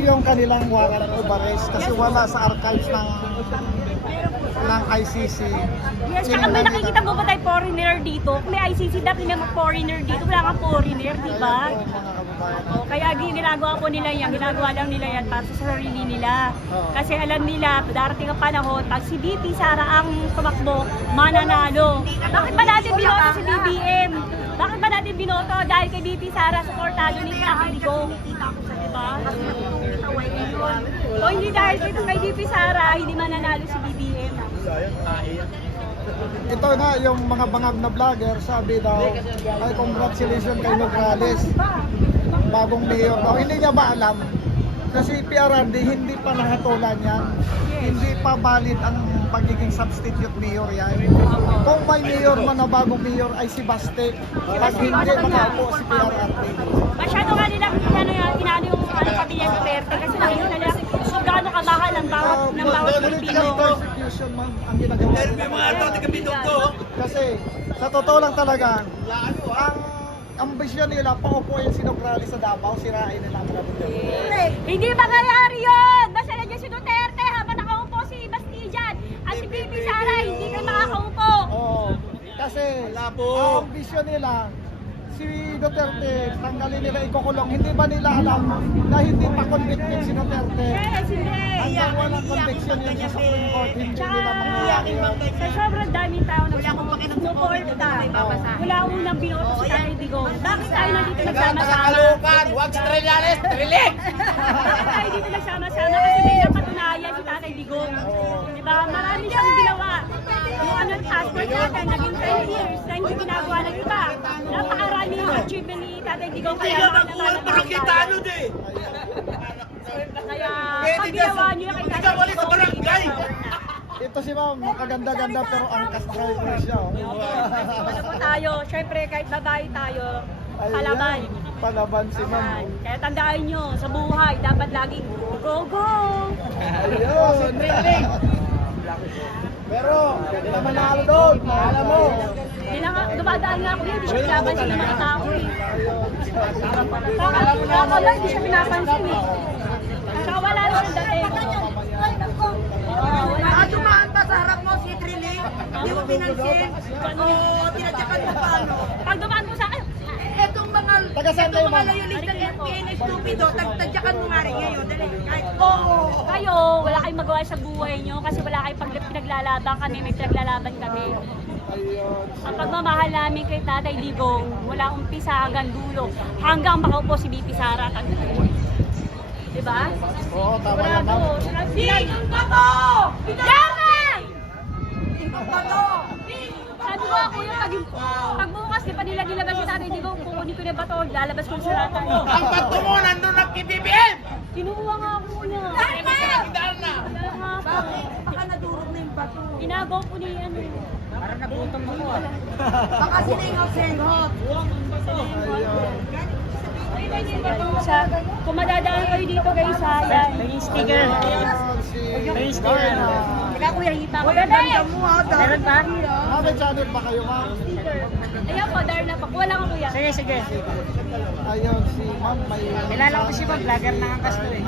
Yung kanilang warrant of arrest kasi wala sa archives ng ICC. Yes, saka may nakikita mo ba tayo foreigner dito? Kung may ICC, dapat may mga foreigner dito. Wala kang foreigner, di ba? Ayan po, mga kababayan. O, kaya ginagawa po nila yan. Ginagawa lang nila yan para sa sarili nila. Kasi alam nila, darating ang panahon, pag si BP Sara ang tumakbo, mananalo. Bakit ba natin binoto si BBM? Bakit ba natin binoto? Dahil kay BP Sara, supportado ni Tatay Digong. Diba? O hindi dahil kay BP Sara, hindi mananalo si BBM. Ito na yung mga bangag na vlogger, sabi daw, ay congratulations kay Nograles. Bagong mayor daw. Hindi niya ba alam? Kasi PRRD hindi pa nahatulan yan. Hindi pa valid ang pagiging substitute mayor yan. Kung may mayor man na bagong mayor ay si Baste. Pag hindi makaupo si PRRD. Masyado nga nilang inano yung pamilya Duterte kasi nakita nila kung gaano kamahal ng bawat Pilipino. Persecution man ang ginagawa. Kasi sa totoo lang talaga, ang ambisyon nila paupuin si Nograles sa Davao, sirain nila ang mga Duterte. Hindi mangyayari yun! Basta nandiyan si Duterte habang nakaupo si Bastian at si BP Sara, hindi ka makakaupo. Oo. Kasi ang ambisyon nila, si Duterte, tanggalin nila ikukulong. Hindi ba nila alam na hindi pa convicted si Duterte? Yes, hindi. Hanggang walang conviction yun sa Supreme Court, hindi nila mangyayari yun. Sa sobrang daming tao nagsuporta. Wala unang binoto si Tatay Digong. Bakit tayo nandito nagsama-sama? Huwag sa Trillanes, Trilex! Bakit tayo dito nagsama-sama? Kasi may napatunayan si Tatay Digong. Diba? Marami siyang ginawa. Yung ano, passport natin, naging 10 years na hindi ginagawa ng iba. Napakarami yung achievement ni Tatay Digong. Kaya Kaya pag ginawa niyo kay Tatay Digong, Ito si ma'am, kaganda-ganda pero angkas driver siya. ano po tayo, syempre kahit babae tayo, palaban. Palaban si ma'am. Yan. Kaya tandaan nyo, sa buhay, dapat laging go-go! Ayun. Pero, hindi naman nakalo doon. Alam mo. Dumadaan nga ako yun, hindi siya pinapansin ng mga tao eh. Ako lang, hindi siya pinapansin eh. Saka wala lang ang dating. Dumaan pa sa harap mo si Trilly, hindi mo pinansin, o tinatsakan mo pa ano. Pag dumaan mo sa akin, Etong mga layulis ng FPA na stupido, tagtadyakan mo nga rin ngayon. Dali, kahit, kayo, wala kayong magawa sa buhay nyo kasi wala kayong pinaglalaban kami, may pinaglalaban kami. Ang pagmamahal namin kay Tatay Digong, wala umpisa hanggang dulo, hanggang makaupo si BP Sara. Diba? Oo, tama naman. Sinong bato! Yaman! Sabi ko ako yung pagbukas, di pa nila nilabas si Tatay Digong, kukunin ko na bato, lalabas ko sa ratan. Ang bato mo nandun ang KBBM! Kinuha nga ako niya. Dahil na! Baka nadurog na yung bato. Ginagaw po ni ano. Baka siningaw-senghot. Sa, kung madadaan kayo dito guys ha, yan. May sticker. May sticker. Teka kuya, hipa ko. Meron ba? May channel ba kayo ma'am? Ayan po, Darna pa. Kuha lang ako kuya. Ayun, si ma'am may... Kilala ko si Ma'am, vlogger na ang kasto eh.